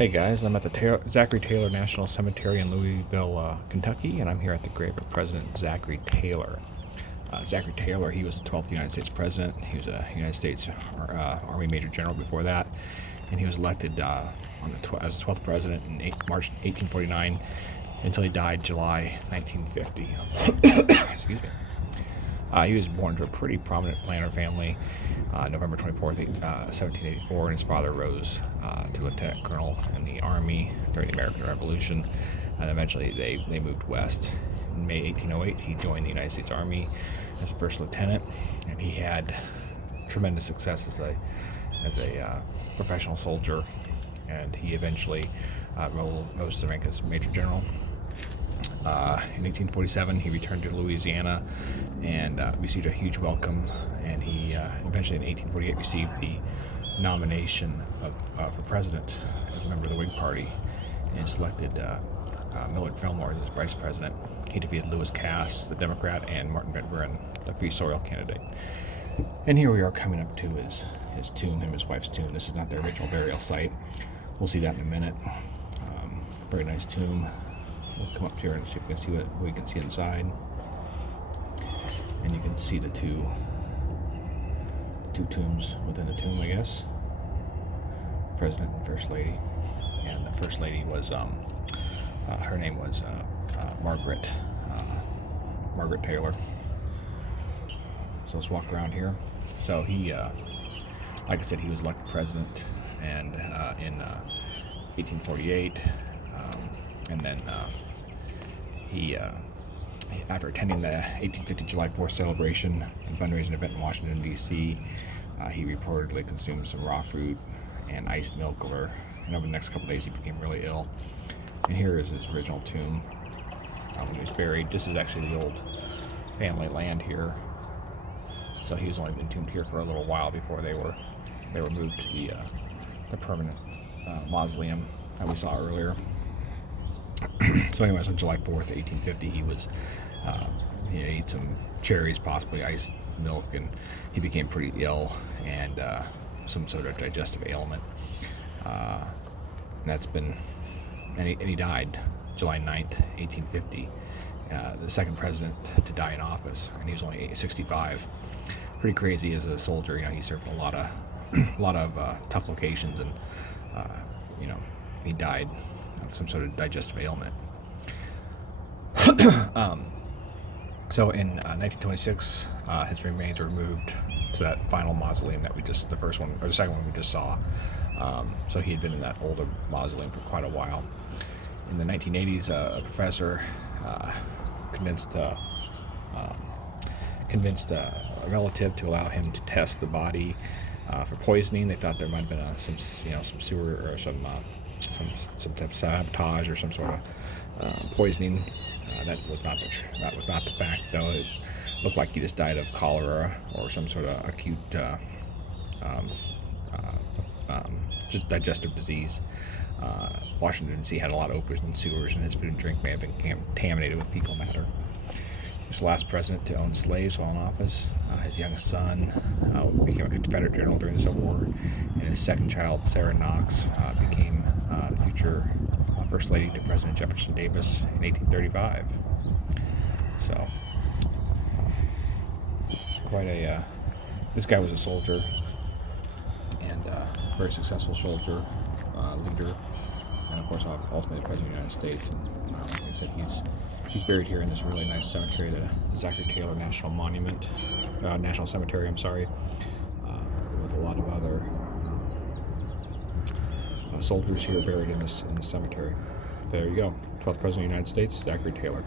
Hey guys, I'm at the Zachary Taylor National Cemetery in Louisville, Kentucky, and I'm here at the grave of President Zachary Taylor. Zachary Taylor, he was the 12th United States President. He was a United States Army Major General before that, and he was elected as the 12th President in March 1849 until he died July 1950. Excuse me. He was born to a pretty prominent planter family, November 24th, 1784, and his father rose to lieutenant colonel in the Army during the American Revolution, and eventually they moved west. In May 1808, he joined the United States Army as a first lieutenant, and he had tremendous success as a professional soldier, and he eventually rose to the rank as Major General. In 1847, he returned to Louisiana and received a huge welcome, and he eventually in 1848 received the nomination for president as a member of the Whig Party and selected Millard Fillmore as his vice president. He defeated Lewis Cass, the Democrat, and Martin Van Buren, the Free Soil candidate. And here we are coming up to his tomb, him and his wife's tomb. This is not their original burial site. We'll see that in a minute. Very nice tomb. We'll come up here and see if we can see what we can see inside. And you can see the two tombs within the tomb, I guess. President and First Lady. And the First Lady was, her name was Margaret Taylor. So let's walk around here. So he, like I said, he was elected president and in 1848. And then he, after attending the 1850 July 4th celebration and fundraising event in Washington, D.C., he reportedly consumed some raw fruit and iced milk and over the next couple of days he became really ill. And here is his original tomb when he was buried. This is actually the old family land here. So he was only entombed here for a little while before they were moved to the permanent mausoleum that we saw earlier. So anyways, on July 4th, 1850, he ate some cherries, possibly iced milk, and he became pretty ill and some sort of digestive ailment. And he died July 9th, 1850, the second president to die in office, and he was only 65. Pretty crazy as a soldier. He served a lot of tough locations, and he died of some sort of digestive ailment. So in 1926, his remains were moved to that final mausoleum that the second one we just saw. So he had been in that older mausoleum for quite a while. In the 1980s, a professor convinced a relative to allow him to test the body for poisoning. They thought there might have been some sewer or some type of sabotage or some sort of poisoning. That was not the fact, though. It looked like he just died of cholera or some sort of acute just digestive disease. Washington, D.C. had a lot of open sewers, and his food and drink may have been contaminated with fecal matter. He was the last president to own slaves while in office. His youngest son became a Confederate general during the Civil War, and his second child, Sarah Knox, became the future First Lady to President Jefferson Davis in 1835. So, this guy was a soldier, and very successful soldier, leader, and of course ultimately President of the United States. And like I said, he's buried here in this really nice cemetery, the Zachary Taylor National Cemetery, with a lot of other soldiers here buried in this cemetery. There you go, 12th President of the United States, Zachary Taylor.